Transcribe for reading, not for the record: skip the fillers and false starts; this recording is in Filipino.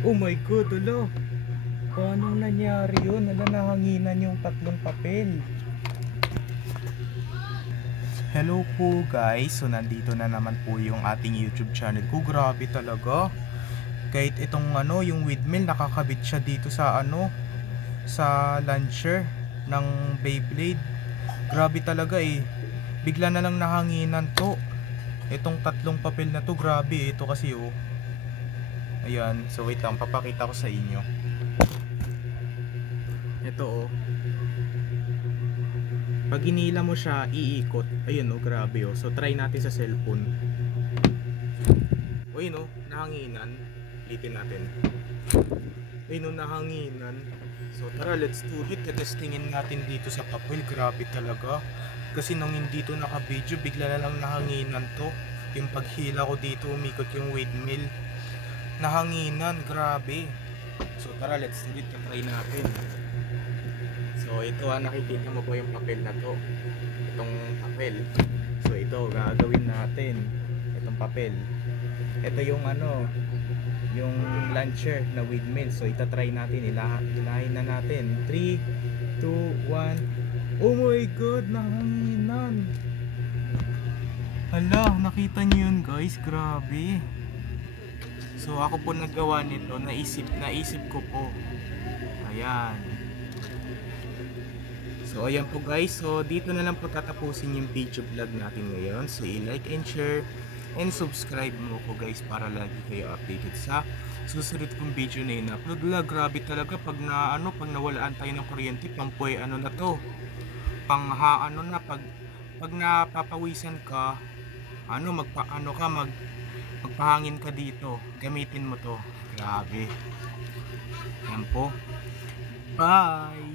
Oh my god, ulo. Paano nangyari yun? Nahanginan yung tatlong papel. Hello po guys, so nandito na naman po yung ating YouTube channel ko. Grabe talaga. Kahit itong yung windmill, nakakabit siya dito sa sa launcher ng Beyblade. Grabe talaga eh. Bigla na lang nahanginan to. Itong tatlong papel na to, grabe. Ito kasi oh. Ayan, so wait lang, papakita ko sa inyo. Ito oh. Pag hinila mo siya, iikot. Ayun oh, grabe oh. So try natin sa cellphone. Ayun oh, nahanginan. Ulitin natin. Ayun oh, nahanginan. So tara, let's do it. Testingin natin dito sa papel. Grabe talaga. Kasi nung hindi to naka-video, bigla na lang nahanginan to. Yung paghila ko dito, umikot yung windmill. Nahanginan, grabe. So tara, let's do it. Try natin. So ito nakikita mo po yung papel na to. Itong papel. So ito gagawin natin. Itong papel. Ito yung yung launcher na windmill. So itatry natin. Ilahin na natin. 3, 2, 1. Oh my god, nahanginan. Hala, nakita niyo yun guys. Grabe. So ako po nagawa nito. Naisip ko po. Ayan. So ayan po guys, so dito na lang po tatapusin yung video vlog natin ngayon. So i-like and share and subscribe mo po guys para lagi kayo updated sa susunod kong video na in-upload. Grabe talaga pag nawalaan tayo ng kuryente, pampuy na to. Pag napapawisan ka, magpahangin ka dito, gamitin mo to. Grabe. Yan po. Bye.